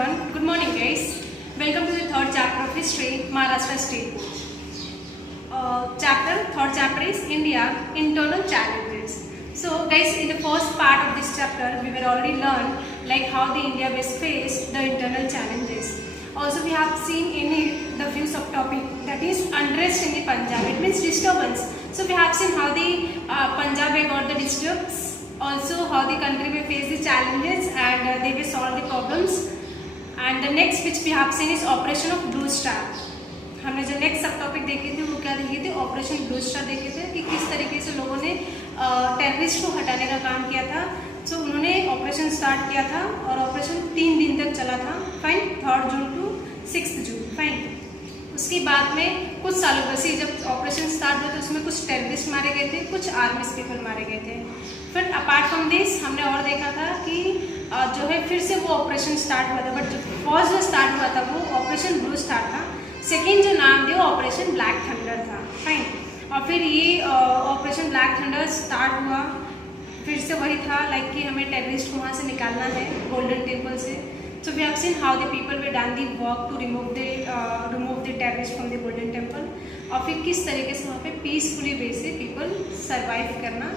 everyone. Good morning, guys. Welcome to the third chapter of history, Maharashtra State Board. Third chapter is India internal challenges. So, guys, in the first part of this chapter, we were already learned like how the India was faced the internal challenges. Also, we have seen in the few subtopic that is unrest in the Punjab. It means disturbance. So, we have seen how the Punjab got the disturbance. Also, how the country may face the challenges and they will solve the problems. And the next which we have seen is Operation of Blue Star. हमने जो next सब topic देखे थे वो क्या देखे थे, operation blue star देखे थे कि किस तरीके से लोगों ने टेररिस्ट को हटाने का काम किया था. सो उन्होंने ऑपरेशन स्टार्ट किया था और ऑपरेशन 3 दिन तक चला था. Fine, 3 June to 6 June. Fine, उसके बाद में कुछ सालों बाद से जब ऑपरेशन स्टार्ट हुआ तो उसमें कुछ टेररिस्ट मारे गए थे, कुछ आर्मी पीपल मारे गए थे. फिर अपार्ट फ्रॉम दिस हमने और देखा था कि जो है फिर से वो ऑपरेशन स्टार्ट हुआ था. बट जो फर्स्ट जो स्टार्ट हुआ था वो ऑपरेशन ब्लू स्टार था. सेकेंड जो नाम दिया ऑपरेशन ब्लैक थंडर था. फाइन, और फिर ये ऑपरेशन ब्लैक थंडर स्टार्ट हुआ. फिर से वही था लाइक कि हमें टेररिस्ट को वहाँ से निकालना है गोल्डन टेम्पल से. So we have seen how the people were done the work to remove the terrorist from the Golden Temple. और फिर किस तरीके से वहाँ पे पीसफुली वे से पीपल सर्वाइव करना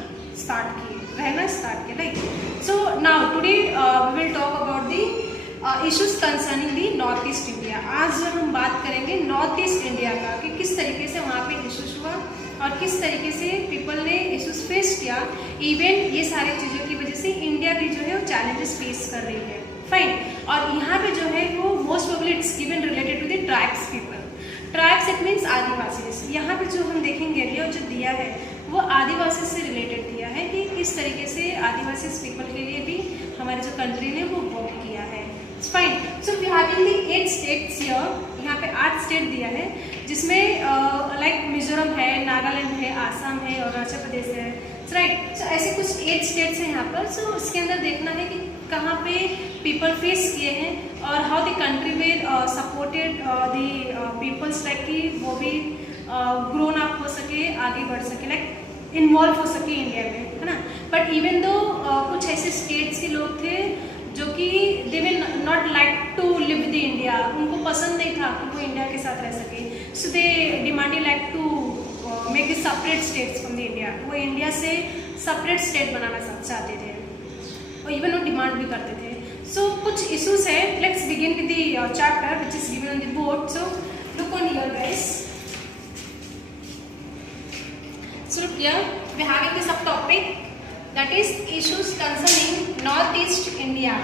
स्टार्ट किए, रहना स्टार्ट किया. Right, so now today we will talk about the issues concerning the north east India. आज जो हम बात करेंगे नॉर्थ ईस्ट इंडिया का कि किस तरीके से वहाँ पे इश्यूज हुआ और किस तरीके से पीपल ने इश्यूज फेस किया. इवन ये सारी चीज़ों की वजह से इंडिया भी जो है वो चैलेंजेस फेस कर रही है. फाइन, और यहाँ पे जो है वो most probably it's given related to the tribes people. Tribes it means आदिवासी. यहाँ पे जो हम देखेंगे एरिया जो दिया है वो आदिवासी से रिलेटेड दिया है कि किस तरीके से आदिवासी पीपल के लिए भी हमारे जो कंट्री ने वो वर्क किया है. Fine, so we having the 8 states here. यहाँ पे 8 स्टेट दिया है जिसमें लाइक मिजोरम है, नागालैंड है, आसाम है, अरुणाचल प्रदेश है. राइट, सो ऐसे कुछ 8 स्टेट्स हैं यहाँ पर. सो उसके अंदर देखना है कि कहाँ पे पीपल फेस किए हैं और how the country were supported the peoples like कि वो भी ग्रोन अप हो सके, आगे बढ़ सके, लाइक इन्वॉल्व हो सके इंडिया में, है ना. बट इवन दो कुछ ऐसे स्टेट्स के लोग थे जो कि they will not like to live the India. उनको पसंद नहीं था कि वो इंडिया के साथ रह सके. So they demanded like to make the separate states from the India. वो इंडिया से सेपरेट स्टेट बनाना चाहते थे और इवन वो डिमांड भी करते थे. सो कुछ इश्यूज है. Let's begin with the chapter which is given on the board. So look on your guys. So here we are having the subtopic that is issues concerning Northeast India.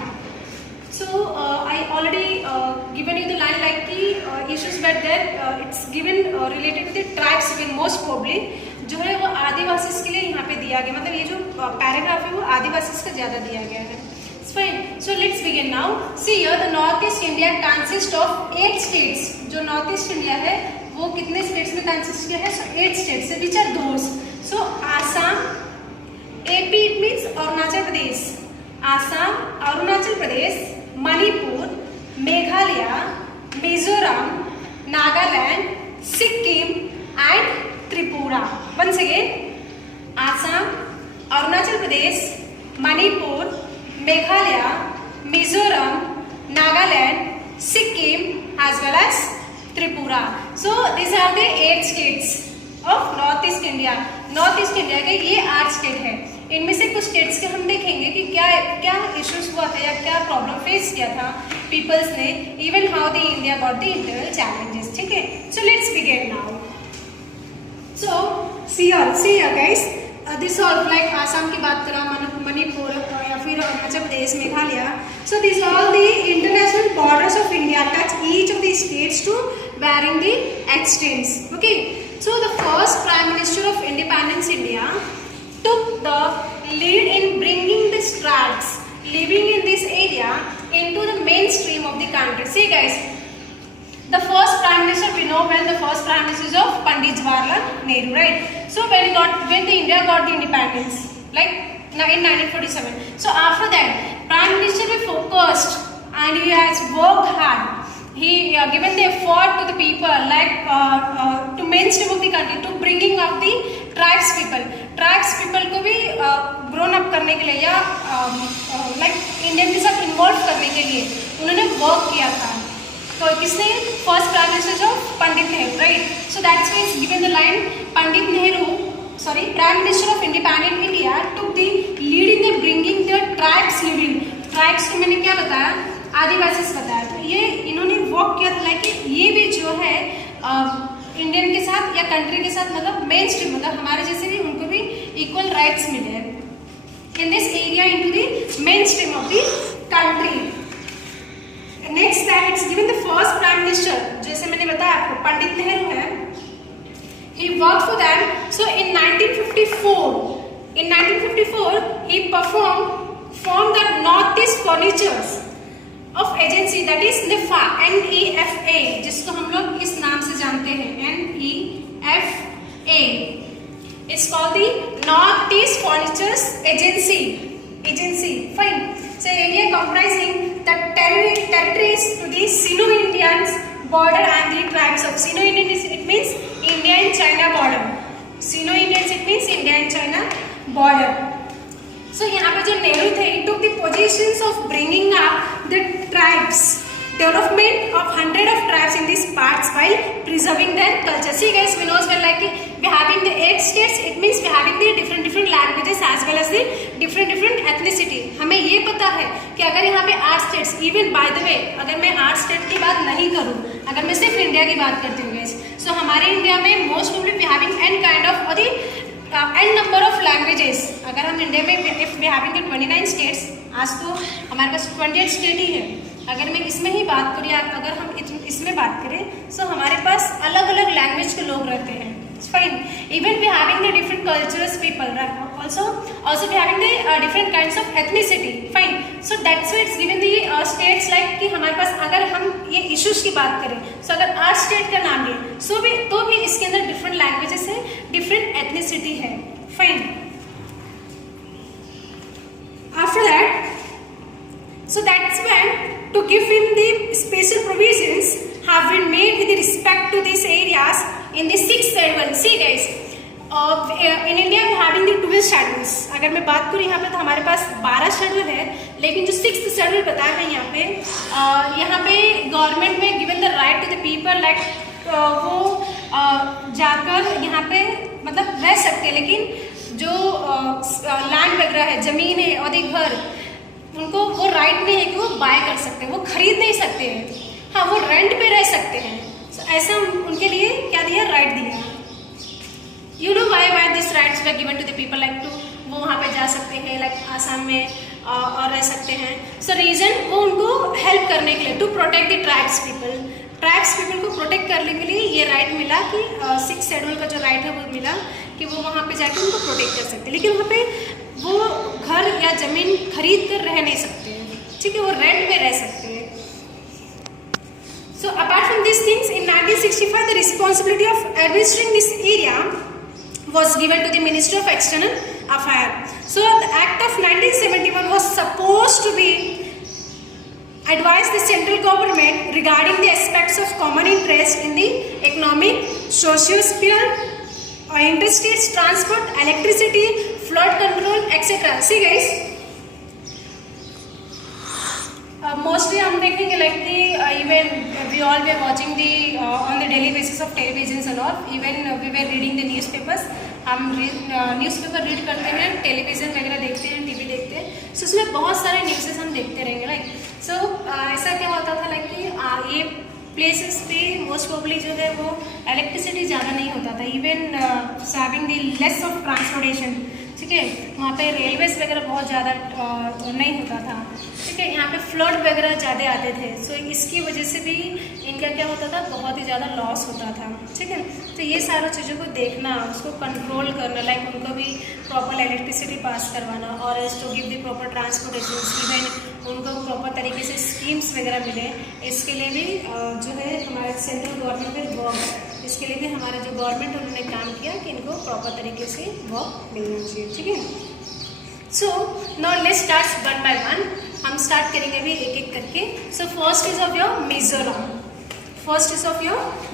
So I already given you the line like the issues were there. It's given related to the tribes. Even most probably जो है वो आदिवासी के लिए यहाँ पे दिया गया. मतलब ये जो पैराग्राफ है वो आदिवासी का ज़्यादा दिया गया है. Fine. So let's begin now. See here the Northeast India consists of 8 states. जो Northeast India है वो कितने स्टेट्स में कंसिस्ट किया है? 8 states. Which are those? So Assam, AP it means Arunachal Pradesh, Assam, Arunachal Pradesh, Manipur, Meghalaya, Mizoram, Nagaland, Sikkim and Tripura. Once again, Assam, Arunachal Pradesh, Manipur, Meghalaya, Mizoram, Nagaland, Sikkim as well as Tripura. So these are the 8 states of North East India. North East India के ये 8 state है. इनमें से कुछ स्टेट्स के हम देखेंगे कि क्या क्या इश्यूज हुआ था या क्या प्रॉब्लम फेस किया था पीपल्स ने. Even how the India got the internal challenges. ठीक है, so let's begin now. So see here guys, this all like Assam की बात करा, मणिपुर या फिर Arunachal Pradesh, Meghalaya. So these all the international borders of India touch each of these states to varying the extents. Okay, so the first Prime Minister of Independence India took the lead in bringing the tribes living in this area into the mainstream of the country. See guys, the first Prime Minister we know well, the first Prime Minister is of Pandit Jawaharlal Nehru, right? So when the India got the independence, like in 1947. So after that, Prime Minister we focused and he has worked hard. He given the effort to the people like to mainstream of the country, to bringing up the tribes people को भी grown up करने के लिए या like Indian के साथ involve करने के लिए उन्होंने वर्क किया था। तो किसने? First prime minister of Pandit Nehru, right. So that's why is given the line Pandit Nehru Prime Minister of independent India took the lead in the bringing the tribes living. Tribes को मैंने क्या बताया? आदिवासी बताया। तो ये इन्होंने वर्क किया था लाइक ये भी जो है इंडियन के साथ या कंट्री के साथ मतलब मेन स्ट्रीम मतलब हमारे जैसे भी उनको भी इक्वल राइट्स मिले हैं in this area into the main stream of the country. Next that it's given the first prime minister, जैसे मैंने बताया आपको पंडित नेहरू है। He worked for them. So in 1954, he formed the Northeast Furnitures of Agency, that is NEFA, NEFA, जिसको हम लोग इस नाम से जानते हैं, NEFA. It's called the Northeast Furnitures Agency. Fine. So area comprising the territories to the Sino-Indians border and the tribes of Sino-Indians. It means India and China border. Sino-Indians it means India and China border. So यहाँ पे जो नेहरू थे, he took the positions of bringing up the tribes, development of 100 of tribes in these parts while preserving their culture. See guys, we know well like we having the 8 states. It means we having the different languages as well as the different ethnicity. हमें ये पता है कि अगर यहाँ पे 8 states, even by the way, अगर मैं 8 state की बात नहीं करूँ, अगर मैं सिर्फ इंडिया की बात करती हूँ guys, so हमारे इंडिया में most probably we having n kind of or the n number of languages. अगर हम इंडिया में if we having the 29 states, आज तो हमारे पास 28 state ही है। अगर मैं इसमें ही बात करूँ या अगर हम इसमें बात करें, so हमारे पास अलग अलग लैंग्वेज के लोग रहते हैं। It's fine. Even we having the different cultures people, right? Also we having the different kinds of ethnicity. Fine. So that's why it's given the states like कि हमारे पास अगर हम ये issues की बात करें, so अगर 8 state का नाम है, so तो भी इसके अंदर different languages है, different ethnicity है। Fine. After that, so that's when to give him the special provisions have been made with respect to these areas in the 6th schedule. See guys, in India we having the 12 schedules. अगर मैं बात करूँ यहाँ पे तो हमारे पास 12 schedule है, लेकिन जो 6th शेड्यूल बताया है यहाँ पे गवर्नमेंट में given the right to the people like वो जाकर यहाँ पे मतलब रह सकते हैं, लेकिन जो लैंड वगैरह है, जमीन है और घर, उनको वो राइट नहीं है कि वो बाय कर सकते हैं, वो खरीद नहीं सकते हैं। हाँ, वो रेंट पे रह सकते हैं। ऐसा उनके लिए क्या दिया? राइट दिया। You know why this rights were given to the people like to वो वहाँ पे जा सकते हैं लाइक आसाम में और रह सकते हैं। सो रीजन वो उनको हेल्प करने के लिए to protect the tribes people को प्रोटेक्ट करने के लिए ये राइट मिला कि 6th शेड्यूल का जो राइट है वो मिला कि वो वहाँ पे जाके उनको प्रोटेक्ट कर सकते हैं, लेकिन वहाँ पे वो घर या जमीन खरीद कर रह नहीं सकते हैं, ठीक है, वो रेंट पे रह सकते हैं। So apart from these things, in 1965 the responsibility of administering this area was given to the Ministry of External Affairs. So the Act of 1971 was supposed to be advise the central government regarding the aspects of common interest in the economic, socio-sphere, interstate transport, electricity, flood control, etc. See guys, mostly हम देखेंगे like the even we all were watching the on the daily basis of television and all, even we were reading the newspapers. हम newspaper read करते हैं, television वगैरह देखते हैं, TV देखते हैं, सो उसमें बहुत सारे न्यूज़ेस हम देखते रहेंगे लाइक। सो ऐसा क्या होता था लाइक कि ये प्लेसेस पे मोस्ट प्रोबेबली जो है वो इलेक्ट्रिसिटी ज़्यादा नहीं होता था, even having the less of transportation, ठीक है, वहाँ पे रेलवेज वगैरह बहुत ज़्यादा नहीं होता था, ठीक है, यहाँ पे फ्लड वगैरह ज़्यादा आते थे। सो इसकी वजह से भी इनका क्या होता था, बहुत ही ज़्यादा लॉस होता था, ठीक है। तो ये सारी चीज़ों को देखना, उसको कंट्रोल करना, लाइक उनको भी प्रॉपर इलेक्ट्रिसिटी पास करवाना और to give the proper transportation, even उनको प्रॉपर तरीके से स्कीम्स वगैरह मिले, इसके लिए भी जो है हमारे सेंट्रल गवर्नमेंट में वर्क है, इसके लिए भी हमारा जो गवर्नमेंट उन्होंने काम किया कि इनको प्रॉपर तरीके से वर्क मिलना चाहिए, ठीक है। So now let's start one by one, हम स्टार्ट करेंगे अभी एक एक करके। So first is of your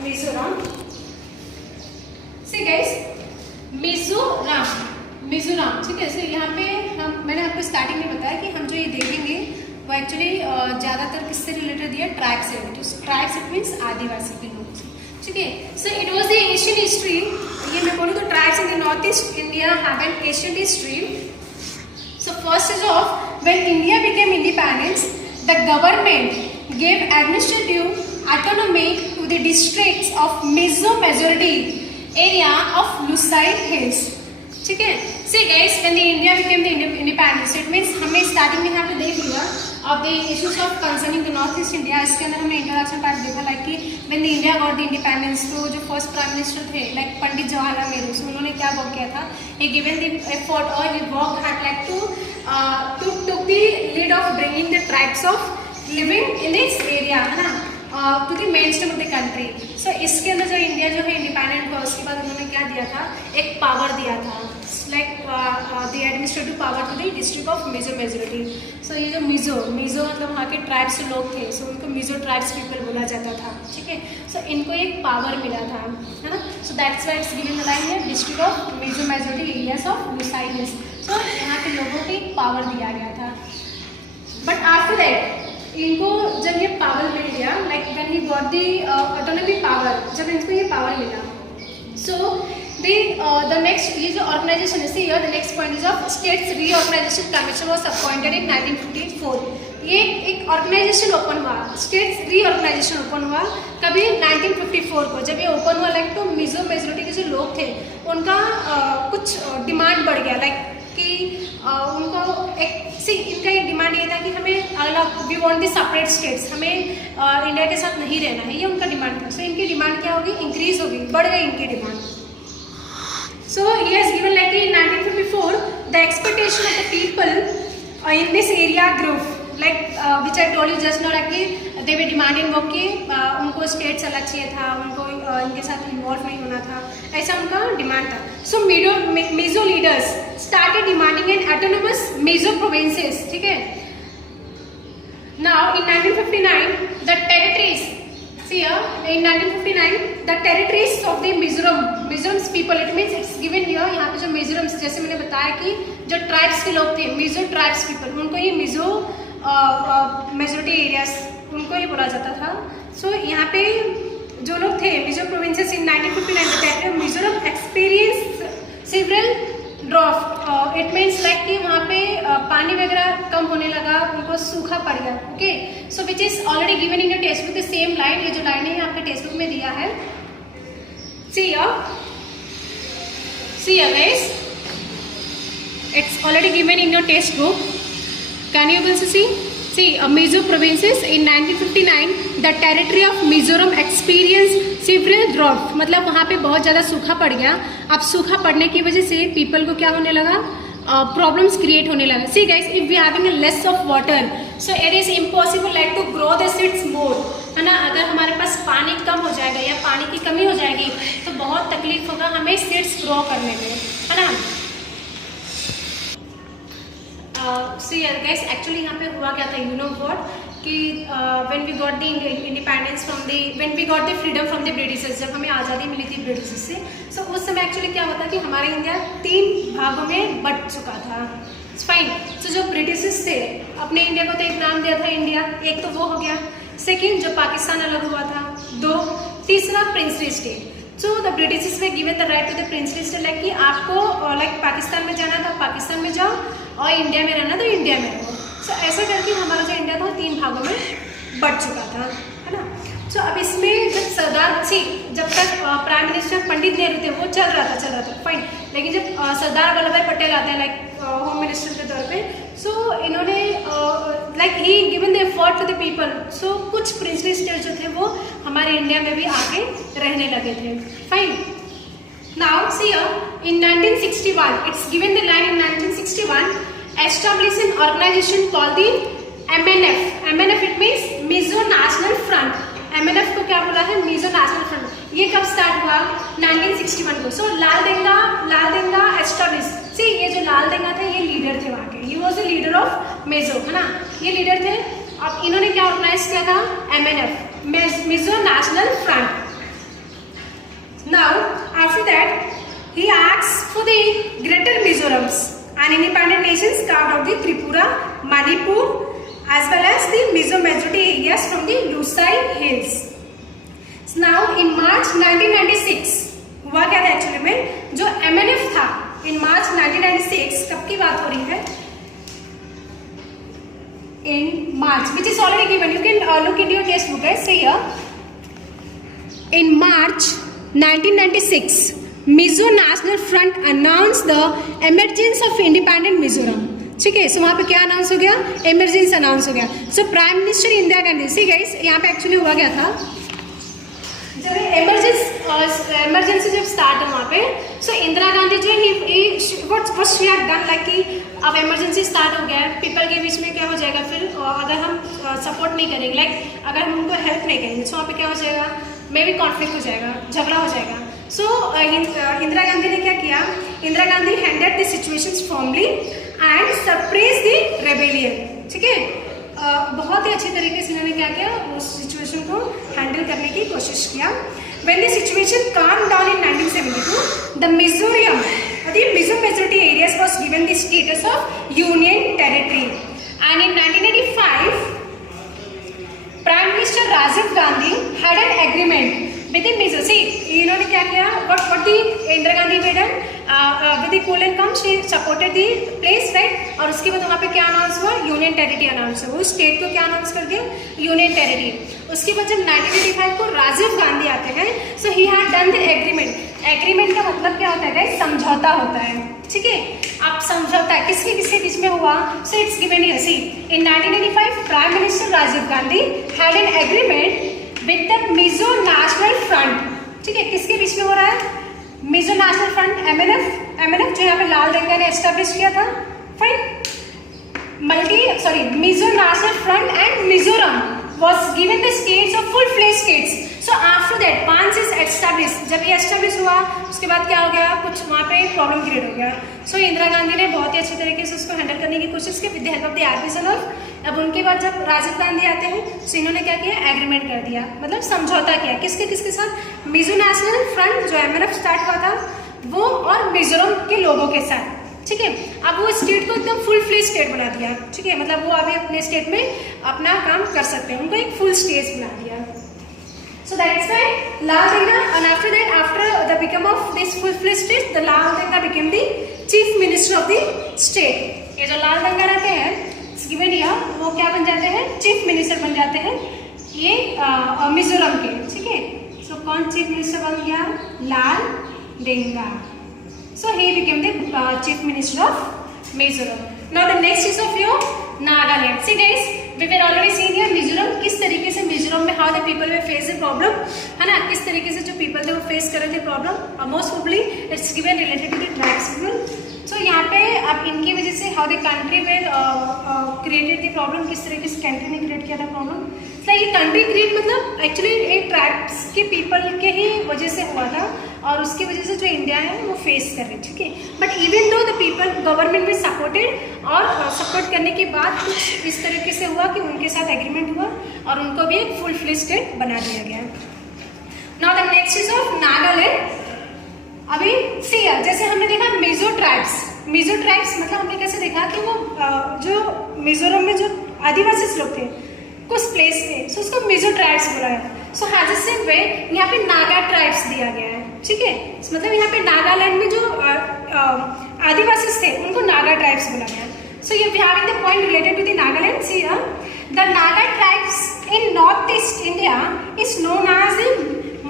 Mizoram, see guys, Mizoram Mizoram, ठीक है। सो यहाँ पे मैंने आपको स्टार्टिंग में बताया कि हम जो ये देखेंगे वो एक्चुअली ज़्यादातर किससे रिलेटेड दिया, ट्राइब से। तो ट्राइब्स इट मीन्स आदिवासी के लोग, ठीक है। So it was the Asian history, ये मैं बोलूँ तो tribes in the north east India have an Asian history. So first is of when India became independence the government gave administrative autonomy to the districts of Mizo majority area of Lusai Hills, ठीक है। See guys, when the India became the independence, it means हमने starting में यहाँ पे देख लिया of the issues of concerning the North East India। इसके अंदर हमने इंट्रोडक्शन पार्ट देखा लाइक कि when the India got the independence, तो जो फर्स्ट प्राइम मिनिस्टर थे लाइक पंडित जवाहरलाल नेहरू, so उन्होंने क्या वर्क किया था, he given the effort or he worked hard like to took the lead of bringing the tribes of living in this area, है ना, to the main stream of the country. So इसके अंदर जो India जो है independent हुआ, उसके बाद उन्होंने क्या दिया था, एक पावर दिया था like the administrative power to the district of Mizo majority. So ये जो मिजो मतलब वहाँ के ट्राइब्स लोग थे, सो उनको मिजो ट्राइब्स पीपल बोला जाता था, ठीक है। सो इनको एक पावर मिला था, है ना। So that's why it's given the line here, district of Mizo majority areas of Lushai hills. So यहाँ के लोगों को एक पावर दिया गया था। बट आफ्टर दैट इनको जब ये पावर मिल गया, like when he got the autonomy power, जब इनको ये पावर मिला, सो द नेक्स्ट ये जो ऑर्गेनाइजेशन है, see the next point is of states reorganisation commission was appointed in 1954। ये एक ऑर्गेनाइजेशन ओपन हुआ, स्टेट्स रीऑर्गेनाइजेशन ओपन हुआ कभी 1954 को। जब ये ओपन हुआ लाइक तो मिजो मेजोरिटी के जो लोग थे उनका कुछ डिमांड बढ़ गया, लाइक कि उनको एक इनका एक डिमांड ये था कि हमें अलग, we want the separate states, हमें इंडिया के साथ नहीं रहना है, ये उनका डिमांड था। सो इनकी डिमांड क्या होगी, इंक्रीज होगी, बढ़ गई इनकी demand. So he has given like in 1954 the expectation of the people in this area grow, like which I told you just now, like कि दे वे डिमांडिंग वो कि उनको स्टेट्स अलग चाहिए था, उनको इनके साथ इन्वॉल्व नहीं होना था, ऐसा उनका डिमांड था। So Mizo leaders started demanding an autonomous Mizo provinces, ठीक है। Now in 1959 the territories, see here in 1959 the territories of the Mizorams people, it means it's given here, यहाँ पे जो Mizorams, जैसे मैंने बताया कि जो ट्राइब्स के लोग थे, मिजो ट्राइब्स पीपल, उनको ये मिजो मेजोरिटी एरियाज उनको ही बोला जाता था। सो यहाँ पे जो लोग थे Mizo provinces in 1959 the territory of Mizoram experienced several drop, it means like कि वहाँ पे पानी वगैरह कम होने लगा, उनको सूखा पड़ गया, okay. So which is already given in your text book, the same line, ये जो लाइन है आपके टेक्स्ट बुक में दिया है। See guys, it's already given in your text book, can you able to see? Mizo provinces in 1959 the territory of Mizoram experienced several drought, मतलब वहाँ पे बहुत ज़्यादा सूखा पड़ गया। अब सूखा पड़ने की वजह से पीपल को क्या होने लगा, प्रॉब्लम्स क्रिएट होने लगा। See guys, if we having a less of water so it is impossible like to grow the seeds more, है ना। अगर हमारे पास पानी कम हो जाएगा या पानी की कमी हो जाएगी तो बहुत तकलीफ होगा हमें सीड्स ग्रो करने में, है ना। सी गाइस, एक्चुअली यहाँ पे हुआ क्या था, यू नो व्हाट, कि when we got the independence from the, when we got the freedom from the Britishers, जब हमें आज़ादी मिली थी ब्रिटिशर्स से, सो उस समय एक्चुअली क्या होता कि हमारा इंडिया 3 भागों में बट चुका था, फाइन। सो जो ब्रिटिशर्स थे अपने इंडिया को तो एक नाम दिया था इंडिया, एक तो वो हो गया। सेकेंड, जो पाकिस्तान अलग हुआ था, 2। तीसरा, princely state. So the Britishers ने given the right to the princely state, like कि आपको लाइक पाकिस्तान में जाना था पाकिस्तान में जाओ और इंडिया में रहना तो इंडिया में रहो। सो ऐसा करके हमारा जो इंडिया था 3 भागों में बट चुका था, है ना। सो अब इसमें जब जब तक प्राइम मिनिस्टर पंडित नेहरू थे वो चल रहा था फाइन, लेकिन जब सरदार वल्लभ भाई पटेल आते हैं लाइक होम मिनिस्टर के तौर पे, सो इन्होंने like he given the effort to the people, so कुछ प्रिंसली स्टेट जो थे वो हमारे इंडिया में भी आके रहने लगे थे, fine. Now see here in 1961, it's given the line in 1961, establish an organization called the MNF. MNF it means Mizo National Front. MNF को क्या बोला है, मिजो नेशनल फ्रंट। ये कब स्टार्ट हुआ, 1961 को। सो लाल देंगा एस्टाब्लिश। सी ये जो लाल देंगा थे ये लीडर थे वहाँ के, ये was the leader of Mizo, है ना, ये लीडर थे। अब इन्होंने क्या ऑर्गेनाइज किया था, MNF, Mizo National front. Now after that he asks for the Greater Mizoram, and independent nations carved out the Tripura, Manipur as well as the Mizo majority areas from the Lusai Hills. So now in March 1996 हुआ क्या था actually में, जो MNF था in March 1996, कब की बात हो रही है, in March, which is already given. You can look into your textbook. See here. In March 1996, Mizo National Front announced the emergence of independent Mizoram. ठीक है, सो वहाँ पे क्या अनाउंस हो गया, इमरजेंसी अनाउंस हो गया. So prime minister Indira Gandhi, see guys यहाँ पे एक्चुअली हुआ क्या था, जब इमरजेंसी जब स्टार्ट है वहाँ पे, सो इंदिरा गांधी जो what she had done, like कि अब इमरजेंसी स्टार्ट हो गया है, पीपल के बीच में क्या हो जाएगा फिर अगर हम सपोर्ट नहीं करेंगे, लाइक अगर हम उनको हेल्प नहीं करेंगे, सो वहाँ पे क्या हो जाएगा, मे भी कॉन्फ्लिक्ट हो जाएगा, झगड़ा हो जाएगा. सो इंदिरा गांधी ने क्या किया, Indira Gandhi handled the situations formally and suppress the rebellion. ठीक है, बहुत ही अच्छी तरीके से इन्होंने क्या किया, उस सिचुएशन को हैंडल करने की कोशिश किया. When the situation calmed down in 1972, the Mizoram, the Mizo majority areas was given the status of union territory. And in 1985, Prime Minister Rajiv Gandhi had an agreement with the Mizo. See, इन्होंने क्या किया, what the Indira Gandhi made with the cool income, she supported the place, right? और उसके बाद वहाँ पे क्या announce हुआ, यूनियन टेरिटरी अनाउंस हुआ. उस स्टेट को क्या अनाउंस कर दिया, यूनियन टेरिटरी. उसके बाद जब 1985 को राजीव गांधी आते हैं, so he had done the agreement. Agreement का मतलब क्या होता है, समझौता होता है. ठीक है, अब समझौता किसके बीच में हुआ, so it's given here. See, in 1985 prime minister Rajiv Gandhi had an agreement with the Mizo National Front. ठीक है, किसके बीच में हो रहा है, मिजो नेशनल फ्रंट, एमएनएफ जो यहाँ पे लाल दंगा ने एस्टेब्लिश किया था. Fine, Mizo National front end Mizoram was given the states of full-fledged states. So after that, once is established, जब ये एस्टेब्लिश हुआ, उसके बाद क्या हो गया, कुछ वहाँ पे प्रॉब्लम क्रिएट हो गया. सो इंदिरा गांधी ने बहुत ही अच्छी तरीके से उसको हैंडल करने की कोशिश की with the help of the RPSLF. अब उनके बाद जब राजीव गांधी आते हैं, तो इन्होंने क्या किया, एग्रीमेंट कर दिया, मतलब समझौता किया. किसके साथ, मिजो नेशनल फ्रंट जो MNF स्टार्ट हुआ था वो और मिजोरम के लोगों के साथ. ठीक है, अब वो स्टेट को एकदम फुल फ्लेज स्टेट बना दिया. ठीक है, मतलब वो अभी अपने स्टेट में अपना काम कर सकते हैं, उनको एक फुल स्टेट बना दिया. सो that's why Laldenga, and after that, after the become of this full fledge state, the Laldenga became the chief minister of the state. ये जो लाल दंगा रहते हैं गिवन हियर, वो क्या बन जाते हैं, चीफ मिनिस्टर बन जाते हैं ये मिजोरम के. ठीक है, सो कौन चीफ मिनिस्टर बन गया, लाल दंगा. So he became the chief minister of Mizoram. Now the next is of your Nagaland. See guys, we were already seen here Mizoram, किस तरीके से मिजोरम में how the people will face the problem, है ना, किस तरीके से जो people थे वो face कर रहे थे problem. Most probably it's given related to the tribes people. So यहाँ पे अब इनकी वजह से how the country were created the problem, किस तरीके से country ने create किया था प्रॉब्लम. तो ये country create मतलब actually एक tribes के people के ही वजह से हुआ था, और उसकी वजह से जो इंडिया है वो फेस कर रही. ठीक है, but even though the people government में सपोर्टेड, और सपोर्ट करने के बाद कुछ इस तरीके से हुआ कि उनके साथ एग्रीमेंट हुआ और उनको भी एक फुल फ्लेज स्टेट बना दिया गया. Now the next is of Nagaland. अभी सी जैसे हमने देखा मिजो ट्राइब्स मतलब हमने कैसे देखा कि वो जो मिजोरम में जो आदिवासी लोग थे कुछ प्लेस थे, सो उसको मिजो ट्राइब्स बोला है. सो हाँ, जैसे वे यहाँ पे नागा ट्राइब्स दिया गया है. ठीक है, मतलब यहाँ पे नागालैंड में जो आदिवासी थे उनको नागा ट्राइब्स बोला गया. सो ये we having the point related to the Nagaland. See the Naga tribes in North east India is known as the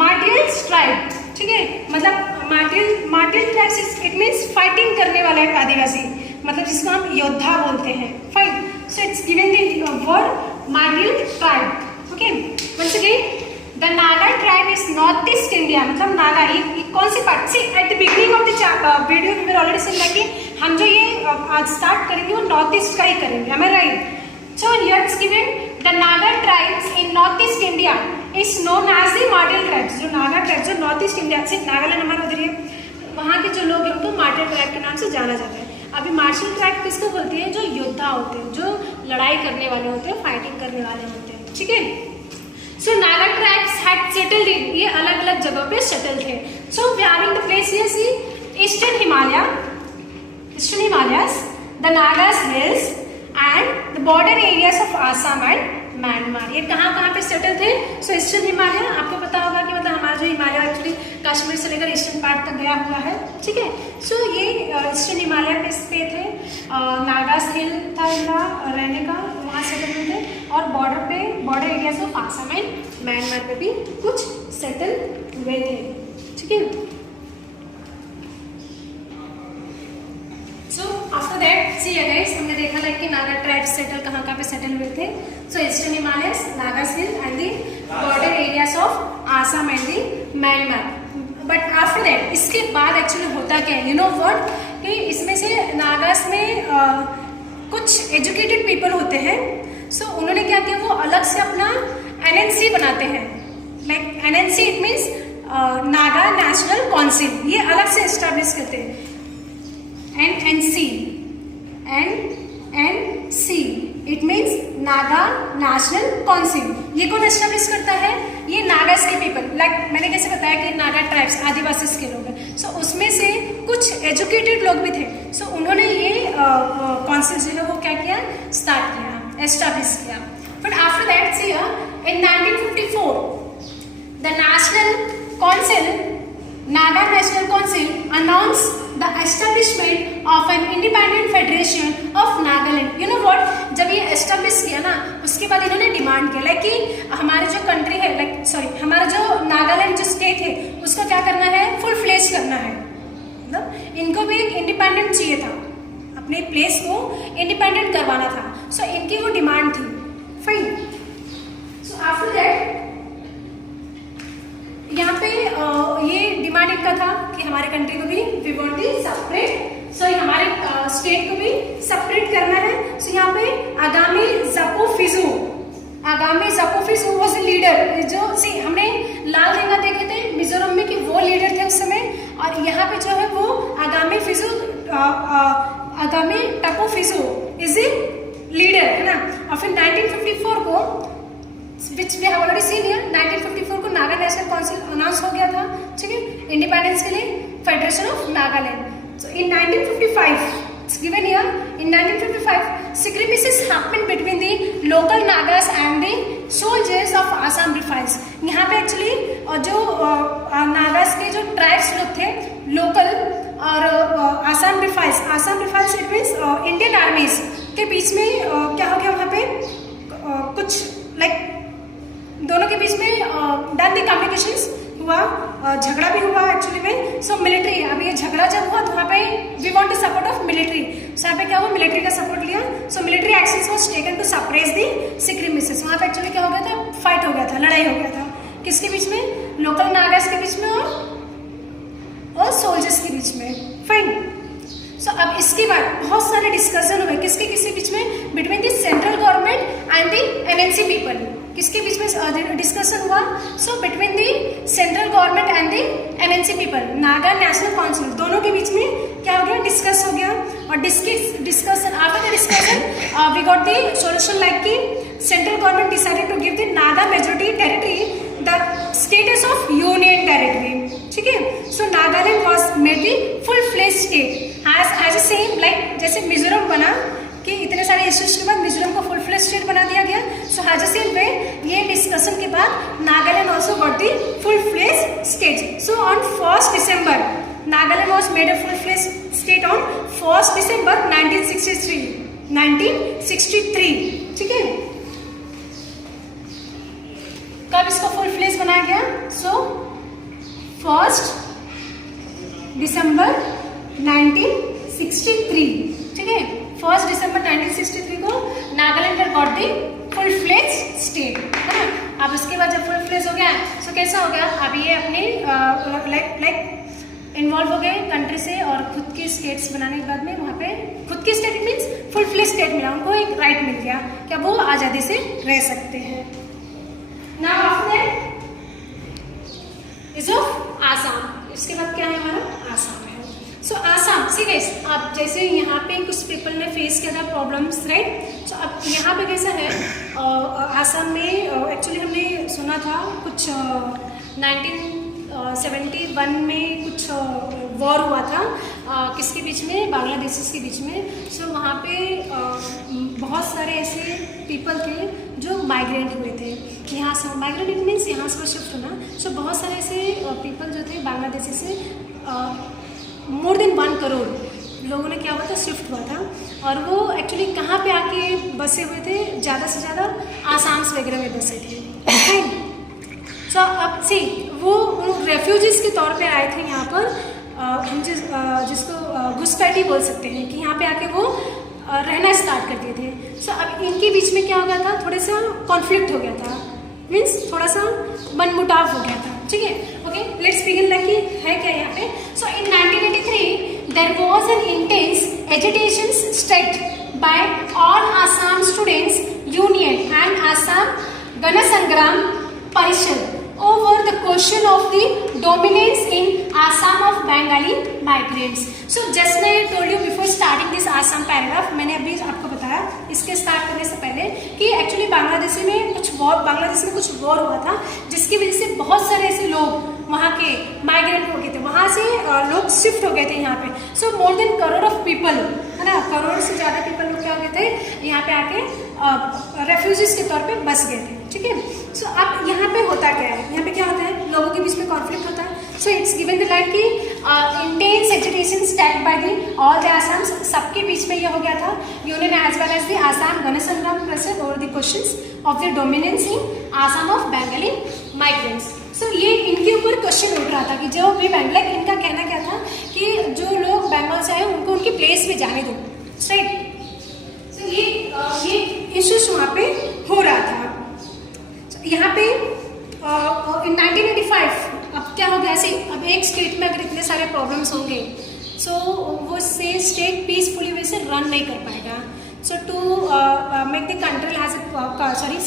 martials tribe. ठीक है, मतलब martial tribes it means fighting करने वाला आदिवासी, मतलब जिसको हम योद्धा बोलते हैं. Fine, so it's given the word martial tribe. Okay, once again the Naga tribe is North east India, मतलब नागा ये कौन सी part. See at the beginning of the video we were already saying कि हम जो ये आज स्टार्ट करेंगे वो नॉर्थ ईस्ट का ही करेंगे. Am I right. So here it's given the Naga tribes in North east India is known as the martial tribes. जो नागा ट्राइब जो नॉर्थ ईस्ट इंडिया से नागालैंड हमारा उधर है, वहाँ के जो लोग हैं उनको मार्टियल ट्राइब के नाम से जाना जाता है. अभी मार्शल ट्राइब किसको बोलती है, जो योद्धा होते हैं, जो लड़ाई करने वाले होते हैं, फाइटिंग करने वाले होते हैं. ठीक है, so Naga tribes had settled in, ये अलग अलग जगह पे सेटल थे. So we having the place here see eastern Himalayas, the Nagas hills and the border areas of Assam and Myanmar. ये कहाँ पे सेटल थे? सो ईस्टर्न हिमालय, आपको पता होगा कि मतलब हमारा जो हिमालय एक्चुअली कश्मीर से लेकर ईस्टर्न पार्ट तक गया हुआ है, ठीक है। सो ये ईस्टर्न हिमालय पे थे, नागास हिल था इनका रहने का, वहाँ सेटल हुए थे, और border areas of Assam and Myanmar पे भी कुछ सेटल हुए थे, ठीक है। So after that see guys, हमने देखा लाइक कि नागा ट्राइब्स सेटल कहाँ पे सेटल हुए थे। सो eastern Himalayas, Nagas hill and the border areas of Assam and the Myanmar. But after that, इसके बाद एक्चुअली होता क्या है, यू नो व्हाट, कि इसमें से नागास में कुछ एजुकेटेड पीपल होते हैं। सो उन्होंने क्या किया, वो अलग से अपना NNC बनाते हैं। Like NNC it means Naga national council, ये अलग से एस्टेब्लिश करते हैं। NNC it means Naga national council. ये कौन एस्टेब्लिश करता है? ये नागास के पीपल, लाइक मैंने कैसे बताया कि नागा ट्राइब्स आदिवासी के लोग हैं। सो उसमें से कुछ एजुकेटेड लोग भी थे। सो उन्होंने ये काउंसिल जो है वो क्या किया, स्टार्ट किया, एस्टेब्लिश किया। But after that see in 1954 the National Council, Naga National Council announced the establishment of an independent federation of Nagaland. You know what? जब ये establish किया ना, उसके बाद इन्होंने डिमांड किया लाइक कि हमारे जो कंट्री है, हमारा जो नागालैंड जो स्टेट है उसको क्या करना है, फुल फ्लेज करना है। मतलब इनको भी एक इंडिपेंडेंट चाहिए था, अपने प्लेस को इंडिपेंडेंट करवाना था। सो इनकी वो डिमांड थी। फाइन। सो आफ्टर दैट यहाँ पे ये डिमांड इनका था कि हमारे कंट्री को भी वी वांट टू सेपरेट, सो हमारे स्टेट को भी सेपरेट करना है। सो यहाँ पे आगामी जापोफिजू वाज द लीडर। जो सी हमने लाल रेंगा देखे थे मिजोरम में कि वो लीडर थे उस समय, और यहाँ पे जो है वो आगामी टापोफिजू इज ए लीडर, है ना। और फिर 1954 को which we have already seen here, 1954 को नागा नेशनल काउंसिल अनाउंस हो गया था, ठीक है, इंडिपेंडेंस के लिए, federation of Nagaland. So in 1955 it's given here, in 1955 skirmishes happened between the local Nagas and the soldiers of Assam rifles। यहाँ पे एक्चुअली जो नागास के जो ट्राइब्स लोग थे लोकल और Assam rifles it means Indian armies के बीच में क्या हो गया, वहाँ पे कुछ लाइक दोनों के बीच में डन द कम्युनिकेशंस हुआ, झगड़ा भी हुआ एक्चुअली में। सो मिलिट्री, अब ये झगड़ा जब हुआ तो वहाँ पे we want the support of military. So यहाँ पे क्या हुआ, मिलिट्री का सपोर्ट लिया। So military actions was taken to suppress the scrimmages. वहाँ पे एक्चुअली क्या हो गया था, फाइट हो गया था, लड़ाई हो गया था, किसके बीच में, लोकल नागास के बीच में और सोल्जर्स के बीच में। फाइन। सो अब इसके बाद बहुत सारे डिस्कशन हुए, किसके बीच में, between the central government and the NNC people. किसके बीच में डिस्कशन हुआ, so between the central government and the NNC people, Naga national council, दोनों के बीच में क्या हो गया, डिस्कस हो गया। और discussion after the discussion we got the solution like कि central government decided to give the Naga majority territory the status of union territory, ठीक है। So Nagaland was made the full fledge state as a same like जैसे मिजोरम बना कि इतने सारे issues के बाद मिजोरम को फुल फ्लेज स्टेट बना दिया गया। सो एज अ सेम वे ये डिस्कशन के बाद Nagaland also got the full fledge state. So on 1 December Nagaland was made a full fledge state on 1 December 1963, ठीक है। कब इसको फुल फ्लेज बनाया गया, सो 1 December 1963, ठीक है। 1 December 1963 को Nagaland got the full fledge state, है ना। अब उसके बाद जब फुल फ्लेज हो गया, सो कैसा हो गया, अब ये अपने लाइक इन्वॉल्व हो गए कंट्री से और खुद की स्टेट्स बनाने के बाद में वहाँ पे खुद की state means full fledge state मिला, उनको एक राइट मिल गया कि अब वो आज़ादी से रह सकते हैं। Now after that is of Assam. इसके बाद क्या है हमारा, आसाम है। सो आसाम, सी गाइस, अब जैसे यहाँ पे कुछ पीपल ने फेस किया था प्रॉब्लम्स, राइट। सो अब यहाँ पे कैसा है, आसाम में एक्चुअली हमने सुना था कुछ 1971 में कुछ वॉर हुआ था किसके बीच में, बांग्लादेशीज के बीच में। सो वहाँ पे बहुत सारे ऐसे पीपल थे जो माइग्रेंट हुए थे। यहाँ से माइग्रेंट इट मीन्स यहाँ से शिफ्ट होना। सो बहुत सारे ऐसे पीपल जो थे बांग्लादेशी से मोर देन 1 करोड़ लोगों ने क्या हुआ था, शिफ्ट हुआ था। और वो एक्चुअली कहाँ पे आके बसे हुए थे, ज़्यादा से ज़्यादा आसाम्स वगैरह में बसे थे। सो अब सी वो रेफ्यूजीज़ के तौर पे आए थे यहाँ पर, हम जिसको घुसपैठी बोल सकते हैं, कि यहाँ पे आके वो रहना स्टार्ट कर दिए थे। सो अब इनके बीच में क्या हो गया था, थोड़ा सा कॉन्फ्लिक्ट हो गया था, मीन्स थोड़ा सा मनमुटाव हो गया था। ठीक है, ओके, लेट्स बिगिन। लाइक है क्या यहाँ पे। सो इन 1983 there was an intense agitation stirred by all Assam Students Union and Assam Gana Sangram Parishad over the question of the dominance in Assam of Bengali migrants. So just I told you before starting this Assam paragraph, मैंने अभी आपको बताया इसके start करने से पहले कि actually Bangladesh में कुछ वॉर हुआ था, जिसकी वजह से बहुत सारे ऐसे लोग वहाँ के माइग्रेंट हो गए थे, वहाँ से लोग शिफ्ट हो गए थे यहाँ पे। So more than crore of people, है ना, करोड़ से ज़्यादा पीपल लोग क्या हो गए थे, यहाँ पे आके रेफ्यूजीज के तौर पे बस गए थे। ठीक है, सो अब यहाँ पे होता क्या है, यहाँ पे क्या होता है, लोगों के बीच में कॉन्फ्लिक्ट होता है। So it's given the line की intense agitation start by the all the Assams, सबके बीच में ये हो गया था, union as well as the Assam Gana Sangram Parishad over the questions of the dominance in Assam of Bengali migrants. So ये इनके ऊपर क्वेश्चन उठ रहा था कि जो भी लाइक इनका कहना क्या था कि जो लोग बंगाल से आए उनको उनकी प्लेस पे जाने दो, राइट। सो ये इश्यूज वहाँ पे हो रहा था। यहाँ पे इन 1985 अब क्या हो गया, ऐसे अब एक स्टेट में अगर इतने सारे प्रॉब्लम्स होंगे, सो वो से स्टेट पीसफुली वैसे रन नहीं कर पाएगा। So to make the country has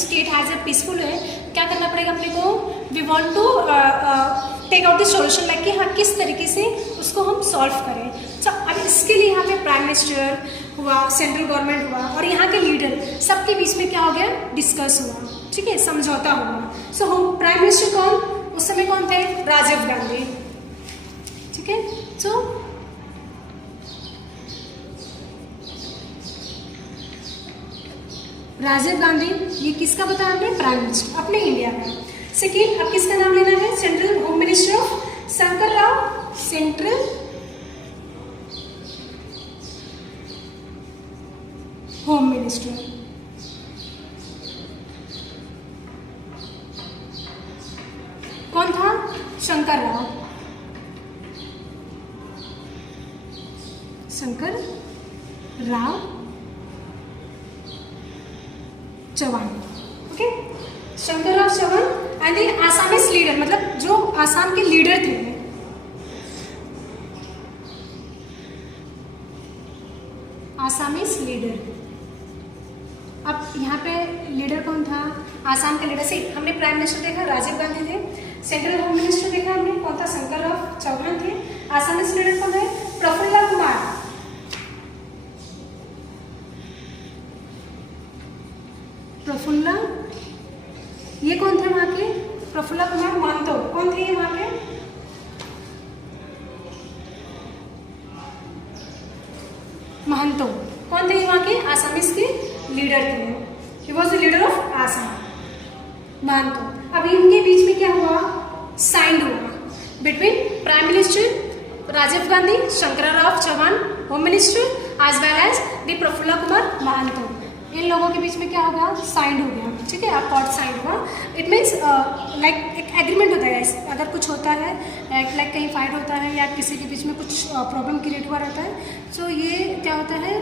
state has a peaceful way, क्या करना पड़ेगा अपने को, we want to take out the solution, like कि हाँ किस तरीके से उसको हम सॉल्व करें। सो अब इसके लिए यहाँ पे प्राइम मिनिस्टर हुआ, सेंट्रल गवर्नमेंट हुआ और यहाँ के लीडर सबके बीच में क्या हो गया, डिस्कस हुआ। ठीक है, समझौता हुआ। सो प्राइम मिनिस्टर कौन, उस समय कौन थे, राजीव गांधी। ठीक है, सो राजीव गांधी, ये किसका बताया हमने, प्राइम मिनिस्टर अपने इंडिया का। सेकेंड, अब किसका नाम लेना है, central home minister of Shankar Rao, central home minister. कौन था, Shankar Rao, Shankar Rao Chavan. Okay, Shankar Rao Chavan and the Assamese leader, मतलब जो आसाम के लीडर थे, आसामीज लीडर। अब यहाँ पे लीडर कौन था, आसाम के लीडर से हमने प्राइम मिनिस्टर देखा राजीव गांधी थे, सेंट्रल होम मिनिस्टर देखा हमने कौन था, शंकर राव चौहान थे। आसामीज लीडर कौन है, प्रफुल्ल कुमार, प्रफुल्ल, ये कौन थे वहाँ के, प्रफुल्ल कुमार महतो, कौन थे ये वहाँ के, महतो, कौन थे वहाँ के, आसामीज के लीडर थे, he was the leader of Assam, Mahato. अब इनके बीच में क्या हुआ, साइन हुआ between prime minister Rajiv Gandhi, Shankar Rao Chauhan home minister as well as the Prafulla Kumar Mahato. इन लोगों के बीच में क्या हो गया, साइन हो गया। ठीक है, अकॉर्ड साइन हुआ। इट मीन्स लाइक एक एग्रीमेंट होता है, अगर कुछ होता है लाइक कहीं फाइट होता है या किसी के बीच में कुछ प्रॉब्लम क्रिएट हुआ रहता है, सो ये क्या होता है,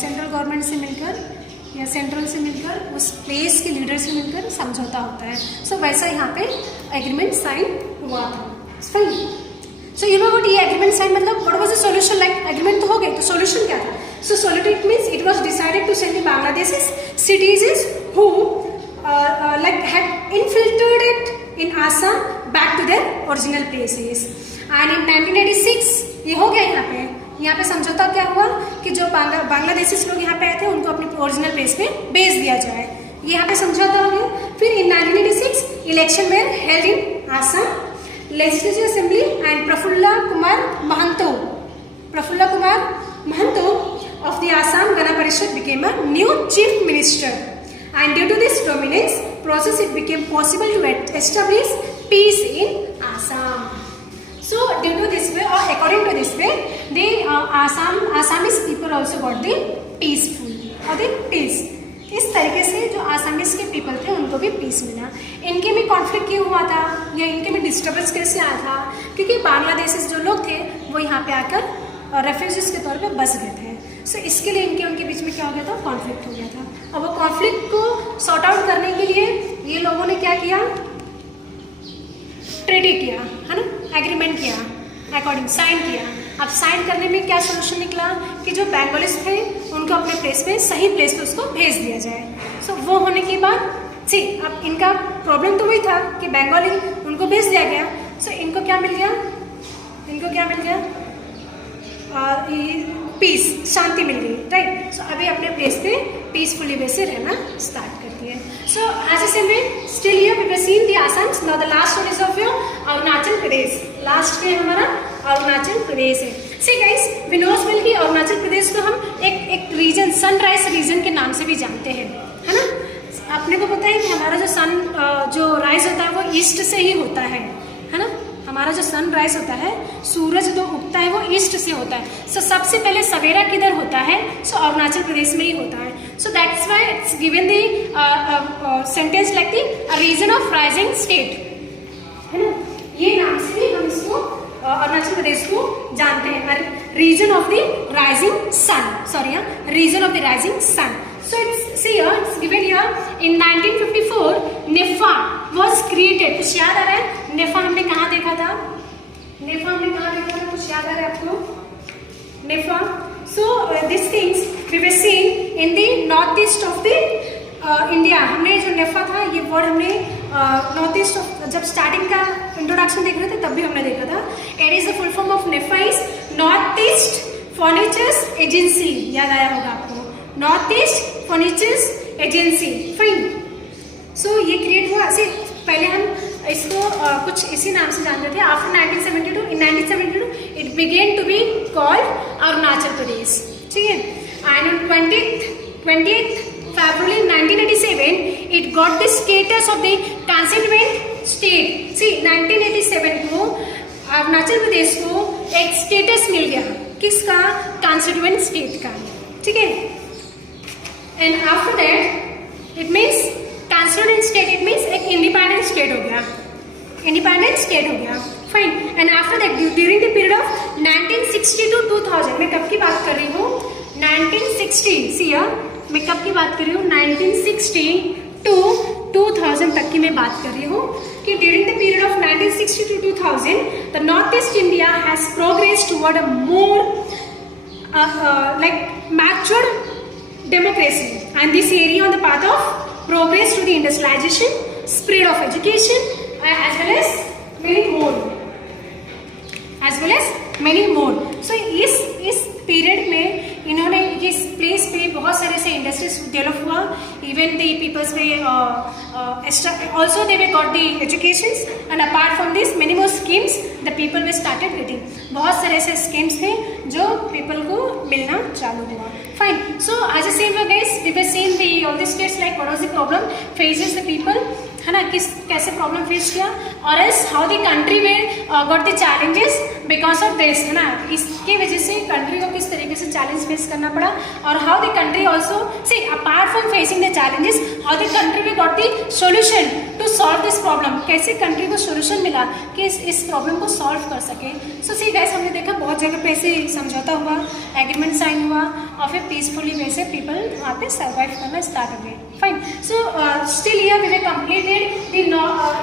सेंट्रल गवर्नमेंट से मिलकर या सेंट्रल से मिलकर उस प्लेस के लीडर से मिलकर समझौता होता है। सो वैसा यहाँ पे एग्रीमेंट साइन हुआ था। सो यू नो व्हाट, ये एग्रीमेंट साइन मतलब what was the solution, like agreement तो हो गई, तो सॉल्यूशन क्या था। So solution means it was decided to send the Bangladeshi citizens who like had infiltrated in Assam back to their original places. And in 1986 ये हो गया यहाँ पे समझौता क्या हुआ कि जो बांग्लादेशी लोग यहाँ पे आए थे उनको अपने ओरिजिनल प्लेस पे भेज दिया जाए, ये यहाँ पे समझौता हो गया। फिर इन 1986 इलेक्शन में held in Assam legislative assembly and Prafulla Kumar Mahanta Prafulla Kumar Mahanto of the Assam Gana Parishad became a new chief minister, and due to this dominance process it became possible to establish peace in Assam. So due to this way, or according to this way, the Assamese people also got the peaceful or the peace. इस तरीके से जो Assamese के people थे उनको भी piece मिला। इनके में कॉन्फ्लिक्ट क्यों हुआ था या इनके में डिस्टर्बेंस कैसे आया था? क्योंकि बांग्लादेशी जो लोग थे वो यहाँ पे आकर रेफ्यूजीज के तौर पे बस गए थे। सो इसके लिए उनके बीच में क्या हो गया था? कॉन्फ्लिक्ट हो गया था। अब वो कॉन्फ्लिक्ट को सॉर्ट आउट करने के लिए ये लोगों ने क्या किया? ट्रीटी किया, है ना, एग्रीमेंट किया, अकॉर्डिंग साइन किया। अब साइन करने में क्या सोल्यूशन निकला कि जो बंगालीज थे उनको अपने प्लेस पे, सही प्लेस पे उसको भेज दिया जाए। सो वो होने के बाद सी अब इनका प्रॉब्लम तो वही था कि बंगाली उनको भेज दिया गया। सो इनको क्या मिल गया? इनको क्या मिल गया? पीस, शांति मिल गई, राइट। सो अभी अपने प्लेस पे पीसफुली वैसे रहना स्टार्ट करती है। So as a same way still here we have seen the Assam. Now the last one is of your Arunachal Pradesh. Last में हमारा अरुणाचल प्रदेश है। See guys, we knows well कि अरुणाचल प्रदेश को हम एक रीजन, सनराइज रीजन के नाम से भी जानते हैं, है ना। आपने को पता है कि हमारा जो सन जो राइज होता है वो ईस्ट से ही होता है ना। हमारा जो सनराइज होता है, सूरज जो उगता है वो ईस्ट से होता है। सो सबसे पहले सवेरा किधर होता है? सो अरुणाचल प्रदेश में ही होता है। So that's why it's given the sentence like the reason of rising state, है ना। ये नाम से भी हम इसको अरुणाचल प्रदेश को जानते हैं, reason of the rising sun, sorry, reason of the rising sun. So it's here, it's given here in 1954 NEFA was created। कुछ याद आ रहा है? NEFA हमने कहाँ देखा था? NEFA हमने कहाँ देखा था? कुछ याद आ रहा है आपको? NEFA। So these things we were seen in the north east of the India। हमने जो NEFA था ये वर्ड हमने नॉर्थ ईस्ट ऑफ, जब स्टार्टिंग का इंट्रोडक्शन देख रहे थे तब भी हमने देखा था। It is the full form of NEFA is North East furnitures agency. याद आया होगा आपको, North East furnitures agency, fine. So ये क्रिएट हुआ ऐसे, पहले हम इसको कुछ इसी नाम से जानते थे। After 1972, in 1972 it began to be called Arunachal Pradesh, ठीक है। And on 20th February 1987 it got the status of the constituent state. See 1987 को अरुणाचल प्रदेश को एक स्टेटस मिल गया, किसका? कंस्टिट्यूएंट स्टेट का, ठीक है। And after that it means constituent state, it means एक इंडिपेंडेंट स्टेट हो गया, इंडिपेंडेंट स्टेट हो गया, fine. And after that during the period of 1960 to 2000, मैं कब की बात कर रही हूँ? 1960, सी मैं कब की बात कर रही हूँ? 1960 to 2000 तक की मैं बात कर रही हूँ कि during the period of 1960 to 2000 the north east India has progress toward a more like matured democracy, and this area on the path of progress to the industrialization, spread of education, as well as many more, so इस period में इन्होंने इस place पे बहुत सारे से industries develop हुआ। Even the peoples में also they way got the educations, and apart from this many more schemes the people way started getting. बहुत सारे ऐसे स्कीम्स थे जो पीपल को मिलना चालू हुआ, fine. So as a same guys we have seen the all the states like what was the problem faces the people, है ना, कैसे प्रॉब्लम फेस किया, और एल्स हाउ द कंट्री में got the challenges because of this, है ना। इसकी वजह से कंट्री को किस तरीके से चैलेंज फेस करना पड़ा, और how the country also see apart from facing the challenges how the country में got the solution to solve this problem. कैसे कंट्री को सोल्यूशन मिला कि इस प्रॉब्लम को सॉल्व कर सके। सो सी गाइस, हमने देखा बहुत जगह पे ऐसे समझौता हुआ, एग्रीमेंट साइन हुआ, और फिर पीसफुली वैसे पीपल वहाँ पे सर्वाइव करना स्टार्ट हो गए, fine. So still here we have completed the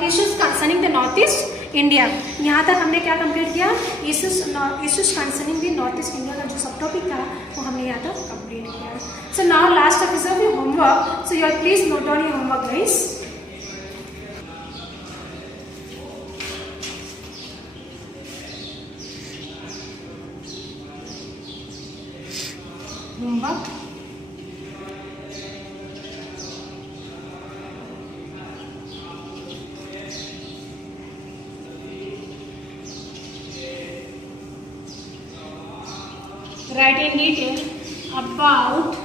issues concerning the north east India. यहाँ तक हमने क्या कंप्लीट किया? Issues concerning the north east India का जो सब टॉपिक था वो हमने यहाँ तक कंप्लीट किया। So now last episode your homework, so your please note down your homework guys. Homework detail about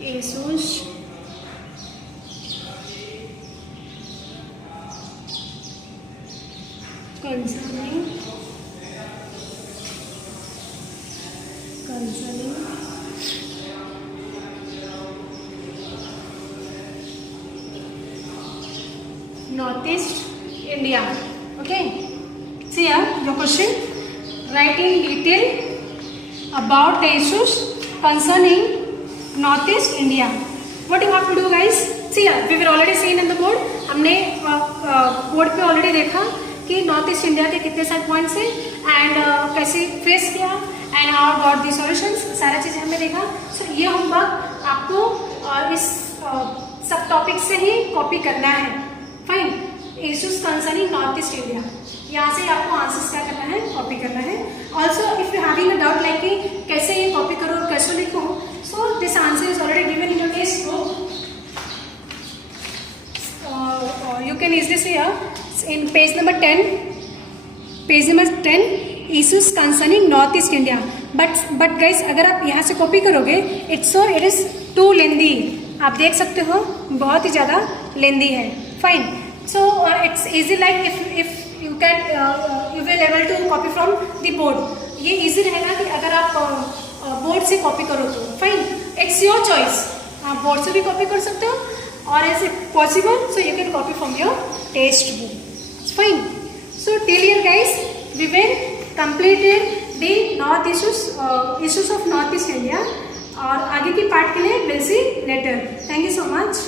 issues concerning Northeast India. Okay. See here your question. Write in detail about the issues concerning Northeast India. What you have to do, guys? See here, we were already seen in the board. हमने board पे already देखा कि north east India के कितने सारे points हैं and कैसे face किया and how got the solutions, सारा चीज़ हमने देखा. सो ये होमवर्क आपको इस सब टॉपिक से ही कॉपी करना है. Fine. Issues concerning north east India, यहाँ से आपको आंसर्स क्या करना है, कॉपी करना है. Also if you having a doubt like कि कैसे ये कॉपी करो और कैसे लिखो, so this answer is already given in your text book. You can easily see here in page number 10, issues concerning North East India. But guys, अगर आप यहाँ से कॉपी करोगे it is too lengthy. आप देख सकते हो बहुत ही ज़्यादा लेंदी है. Fine. So it's easy like if you can you will able to copy from the board. ये easy रहेगा कि अगर आप बोर्ड से कॉपी करो तो. फाइन. It's your choice. आप बोर्ड से भी कॉपी कर सकते हो or is it possible so you can copy from your textbook. It's fine. So till here guys we will completed the north issues of North East India. और आगे की part के लिए we'll see later. Thank you so much.